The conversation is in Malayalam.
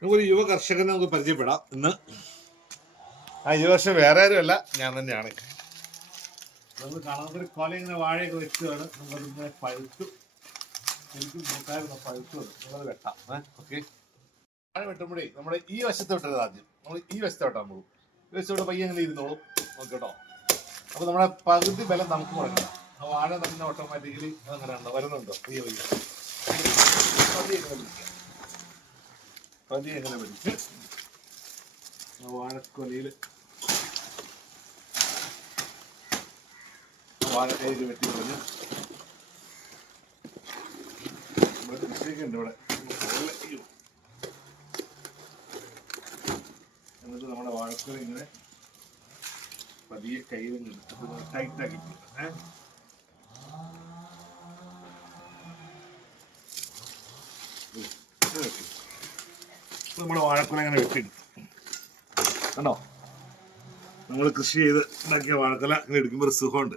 നമുക്കൊരു യുവ കർഷകനെ നമുക്ക് പരിചയപ്പെടാം ഇന്ന്. ആ യുവ കർഷകൻ വേറെ ആരുമല്ല, ഞാൻ തന്നെയാണ്. നമുക്ക് കാണാത്തൊരു കൊല ഇങ്ങനെ വാഴയൊക്കെ വെച്ചതാണ്. നമുക്കതിങ്ങനെ പഴുത്തു, എനിക്ക് നോക്കായിരുന്നു പഴുത്തു വന്നു. നമ്മളത് വെട്ടാം. ഓക്കെ, വാഴ വെട്ടുമ്പോഴേ നമ്മുടെ ഈ വശത്ത് വിട്ടത് ആദ്യം. നമ്മൾ ഈ വശത്ത് വെട്ടാൻ പോകും. ഈ വശത്തോടെ പയ്യെ അങ്ങനെ ഇരുന്നോളും. ഓക്കെ കേട്ടോ. അപ്പൊ നമ്മുടെ പകുതി ബലം നമുക്ക് മുടങ്ങണം. ആ വാഴ തന്നെ ഓട്ടോമാറ്റിക്കലി അങ്ങനെ ഉണ്ടോ വരുന്നുണ്ടോ? പയ്യെ പയ്യെ പതിയെ എങ്ങനെ വലിച്ച് വാഴക്കൊലയിൽ വാഴക്കൈക്ക് വെട്ടി പറഞ്ഞ് കൃഷിയൊക്കെയുണ്ട് ഇവിടെ. എന്നിട്ട് നമ്മുടെ വാഴക്കൊല ഇങ്ങനെ പതിയെ കയ്യിൽ ടൈറ്റ് ആക്കി നമ്മുടെ വാഴക്കൊല ഇങ്ങനെ വെട്ടിയെടുക്കും. കണ്ടോ, നമ്മൾ കൃഷി ചെയ്ത് ഉണ്ടാക്കിയ വാഴക്കൊല ഇങ്ങനെ എടുക്കുമ്പോൾ ഒരു സുഖമുണ്ട്.